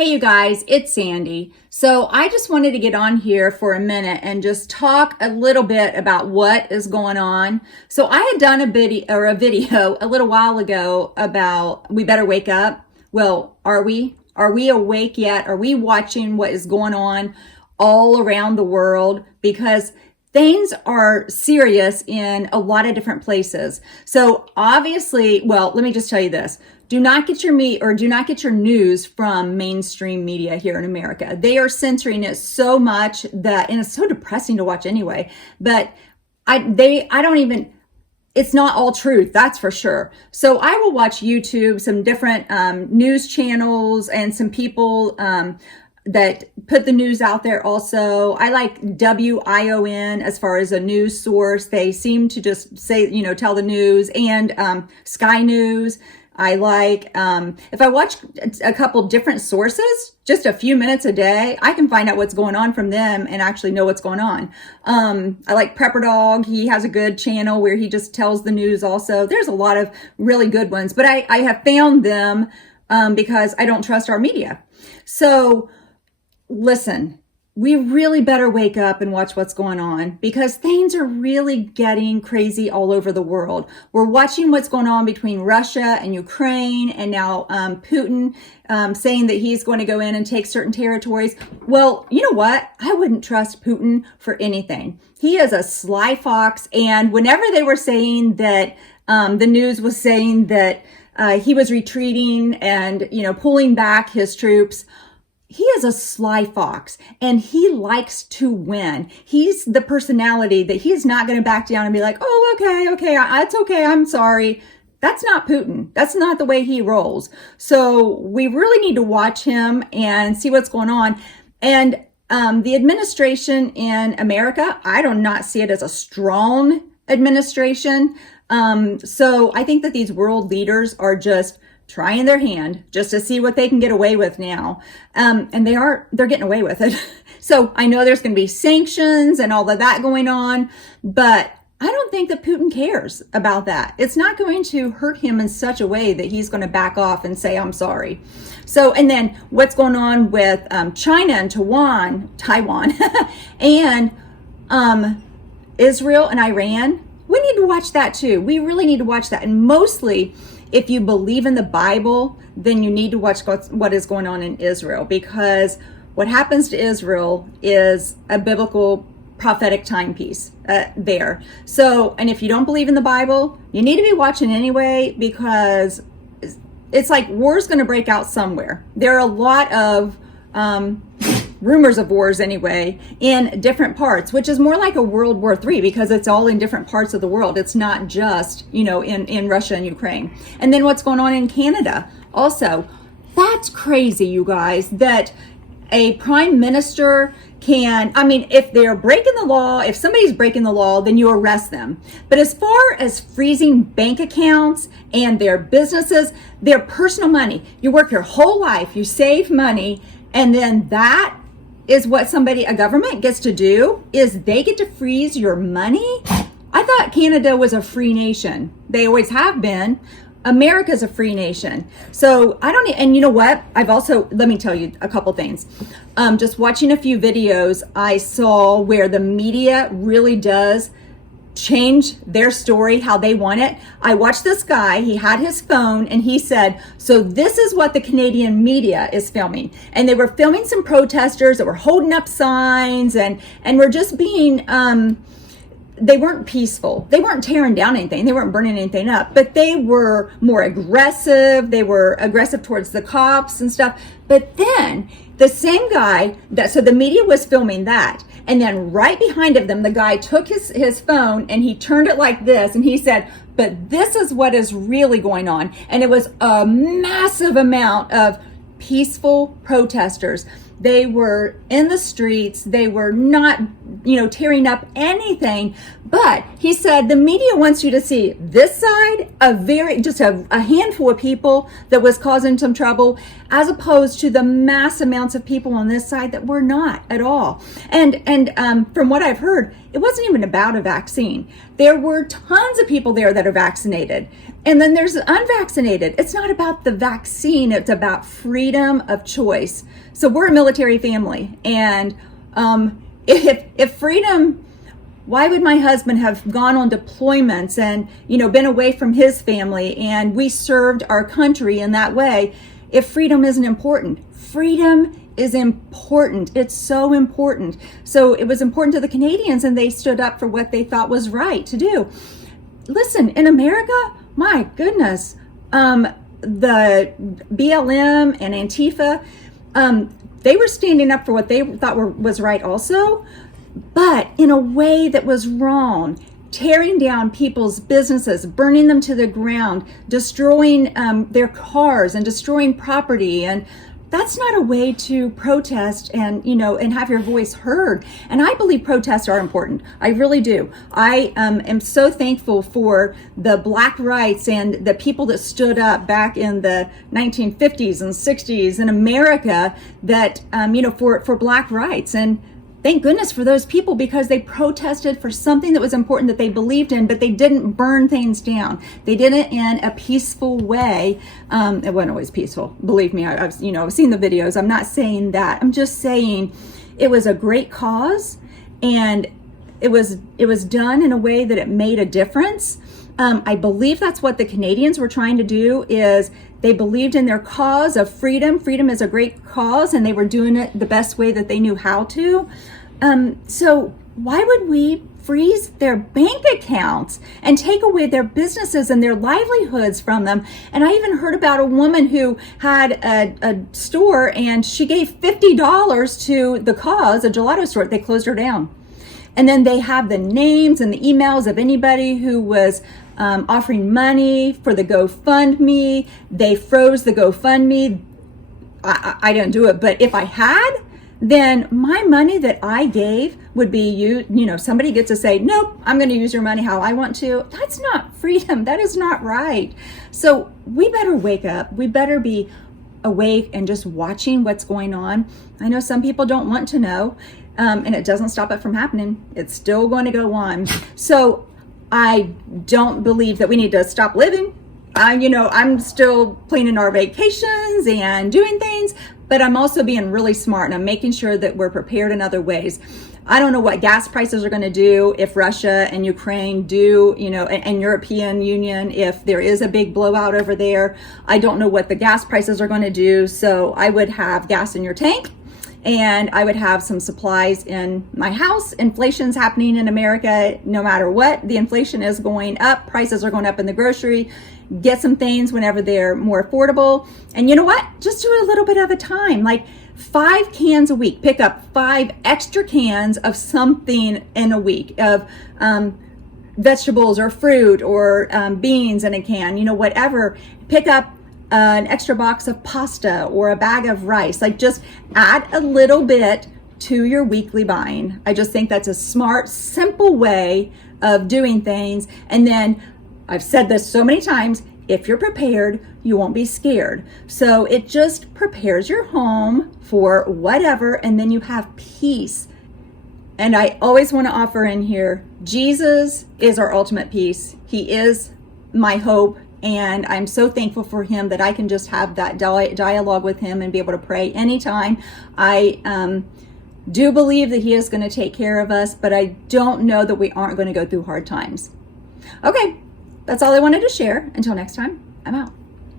Hey you guys, it's Sandy. So I just wanted to get on here for a minute and just talk a little bit about what is going on. So I had done a video a little while ago about we better wake up. Well, are we? Are we awake yet? Are we watching what is going on all around the world? Because things are serious in a lot of different places. So obviously, well, let me just tell you this. Do not get your news from mainstream media here in America. They are censoring it so much that, and it's so depressing to watch anyway, but it's not all truth, that's for sure. So I will watch YouTube, some different news channels and some people that put the news out there also. I like WION as far as a news source. They seem to just say, tell the news, and Sky News. I like, if I watch a couple different sources, just a few minutes a day, I can find out what's going on from them and actually know what's going on. I like Prepper Dog. He has a good channel where he just tells the news also. There's a lot of really good ones, but I have found them because I don't trust our media. So listen, we really better wake up and watch what's going on, because things are really getting crazy all over the world. We're watching what's going on between Russia and Ukraine, and now Putin saying that he's going to go in and take certain territories. Well, you know what? I wouldn't trust Putin for anything. He is a sly fox, and whenever they were saying that, the news was saying that he was retreating and, pulling back his troops, he is a sly fox, and he likes to win. He's the personality that he's not going to back down and be like, oh, okay, it's okay, I'm sorry. That's not Putin. That's not the way he rolls. So we really need to watch him and see what's going on. And the administration in America, I do not see it as a strong administration. So I think that these world leaders are just trying their hand just to see what they can get away with now. And they're getting away with it. So I know there's going to be sanctions and all of that going on, but I don't think that Putin cares about that. It's not going to hurt him in such a way that he's going to back off and say, I'm sorry. So, and then what's going on with China and Taiwan and Israel and Iran, we need to watch that too. We really need to watch that. And mostly, if you believe in the Bible, then you need to watch what is going on in Israel, because what happens to Israel is a biblical prophetic timepiece there. So, and if you don't believe in the Bible, you need to be watching anyway, because it's like war's going to break out somewhere. There are a lot of rumors of wars anyway in different parts, which is more like a World War III, because it's all in different parts of the world. It's not just, in Russia and Ukraine. And then what's going on in Canada also. That's crazy, you guys, that a prime minister can, if they're breaking the law, if somebody's breaking the law, then you arrest them. But as far as freezing bank accounts and their businesses, their personal money, you work your whole life, you save money, and then that is what a government gets to do, is they get to freeze your money. I thought Canada was a free nation. They always have been. America's a free nation. So and you know what? Let me tell you a couple things. Just watching a few videos, I saw where the media really does change their story how they want it. I watched this guy, he had his phone, and he said, so this is what the Canadian media is filming. And they were filming some protesters that were holding up signs and were just being, they weren't peaceful. They weren't tearing down anything. They weren't burning anything up, but they were more aggressive. They were aggressive towards the cops and stuff. But then the same guy so the media was filming that. And then right behind of them, the guy took his phone and he turned it like this. And he said, but this is what is really going on. And it was a massive amount of peaceful protesters. They were in the streets. They were not, tearing up anything. But he said the media wants you to see this side, just a handful of people that was causing some trouble. as opposed to the mass amounts of people on this side that were not at all. And from what I've heard, it wasn't even about a vaccine. There were tons of people there that are vaccinated. And then there's unvaccinated. It's not about the vaccine. It's about freedom of choice. So we're a military family. And if freedom, why would my husband have gone on deployments and, been away from his family, and we served our country in that way if freedom isn't important? Freedom is important. It's so important. So it was important to the Canadians, and they stood up for what they thought was right to do. Listen, in America, my goodness, the BLM and Antifa, they were standing up for what they thought was right also, but in a way that was wrong, tearing down people's businesses, burning them to the ground, destroying their cars and destroying property. And that's not a way to protest and, and have your voice heard. And I believe protests are important. I really do. I am so thankful for the Black rights and the people that stood up back in the 1950s and 60s in America that, for Black rights. And thank goodness for those people, because they protested for something that was important that they believed in, but they didn't burn things down. They did it in a peaceful way. It wasn't always peaceful. Believe me, I've seen the videos. I'm not saying that. I'm just saying it was a great cause, and it was done in a way that it made a difference. I believe that's what the Canadians were trying to do, is they believed in their cause of freedom. Freedom is a great cause, and they were doing it the best way that they knew how to. So why would we freeze their bank accounts and take away their businesses and their livelihoods from them? And I even heard about a woman who had a store, and she gave $50 to the cause, a gelato store. They closed her down. And then they have the names and the emails of anybody who was offering money for the GoFundMe. They froze the GoFundMe. I didn't do it, but if I had, then my money that I gave would be somebody gets to say, nope, I'm going to use your money how I want to. That's not freedom. That is not right. So we better wake up. We better be awake and just watching what's going on. I know some people don't want to know, and it doesn't stop it from happening. It's still going to go on. So I don't believe that we need to stop living. I'm still planning our vacations and doing things, but I'm also being really smart, and I'm making sure that we're prepared in other ways. I don't know what gas prices are going to do if Russia and Ukraine do, and European Union, if there is a big blowout over there. I don't know what the gas prices are going to do. So I would have gas in your tank, and I would have some supplies in my house. Inflation's happening in America. No matter what, the inflation is going up. Prices are going up in the grocery. Get some things whenever they're more affordable. And you know what? Just do it a little bit at a time. Like 5 cans a week. Pick up 5 extra cans of something in a week, of vegetables or fruit or beans in a can, whatever. Pick up an extra box of pasta or a bag of rice. Like, just add a little bit to your weekly buying. I just think that's a smart, simple way of doing things. And then I've said this so many times, if you're prepared, you won't be scared. So it just prepares your home for whatever, and then you have peace. And I always want to offer in here, Jesus is our ultimate peace. He is my hope. And I'm so thankful for him that I can just have that dialogue with him and be able to pray anytime. I do believe that he is going to take care of us, but I don't know that we aren't going to go through hard times. Okay, that's all I wanted to share. Until next time, I'm out.